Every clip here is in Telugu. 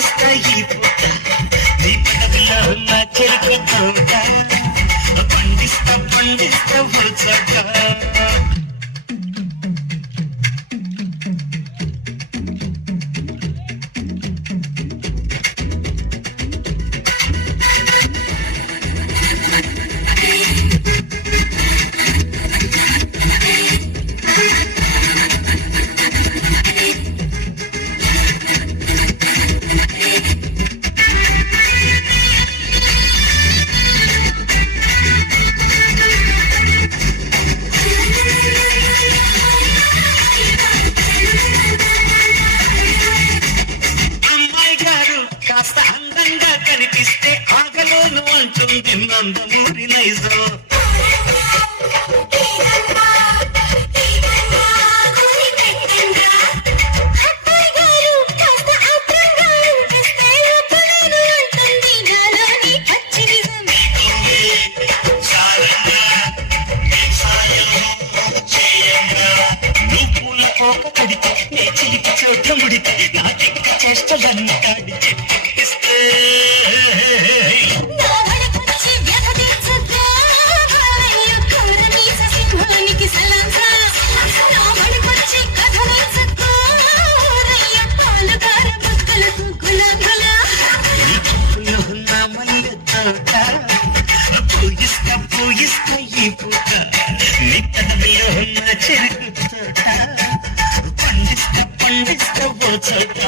పండిస్తాయి పూట నీ పదవిలో ఉన్న చెరుకు తోట పండిస్తా పండిస్తా వచ్చాక కాస్త అందంగా కనిపిస్తే ఆగలోను అంటుంది నందమూరి నైజం నువ్వుల పోక కడితే నీ చిలికి చోట ముడితే నా చెక్క చేష్టలన్నీ కాడి చెప్పిస్తే పూయిస్తా పూయిస్తా ఈ పూట నీ పదవిలో ఉన్న చెరుకు తోట పండిస్తా పండిస్తా ఓ చోట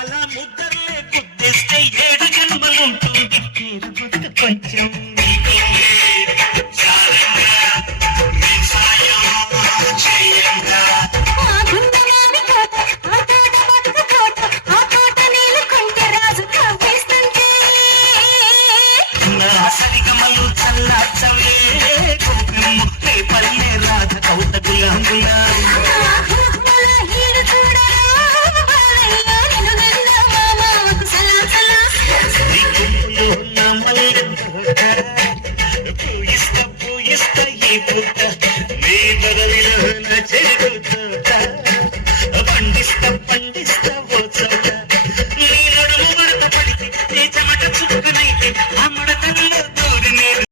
అలా ముద్దర్లే గుద్దేస్తే 7 జన్మలుంటుంది తీరుగుట్టు కొంచెం సరిగమలు చల్లార్చవే కోపిమ్ము రే పల్లె రాధ కౌత గులాంగులా పూయిస్తా పూయిస్తా ఈ పూట నీ బదలిలో నా చెరుకు తోట పండిస్తా పండిస్తా ఓ చోట నీ నడుము మడత పడితే నీ చెమట చుక్కనైతే అమ్మడ